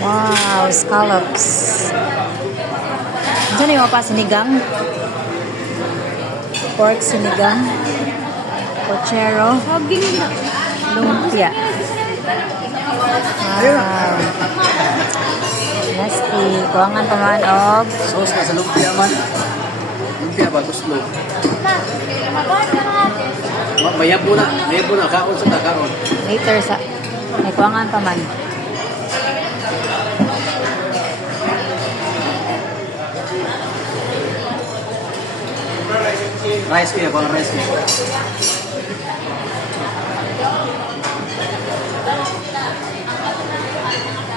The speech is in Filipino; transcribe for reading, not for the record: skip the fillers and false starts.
Wow, scallops. Diyan yung pa sinigang. Pork sinigang. Pochero. Lumpia. Wow. Nasty. Kuwangan pa man og Sauce na sa lumpia man. Lumpia ba? Guslo. Mayab mo na. Mayab mo na. Kaon sa kakaon. later sa may kuwangan pa man. Rice kaya. Rice kaya.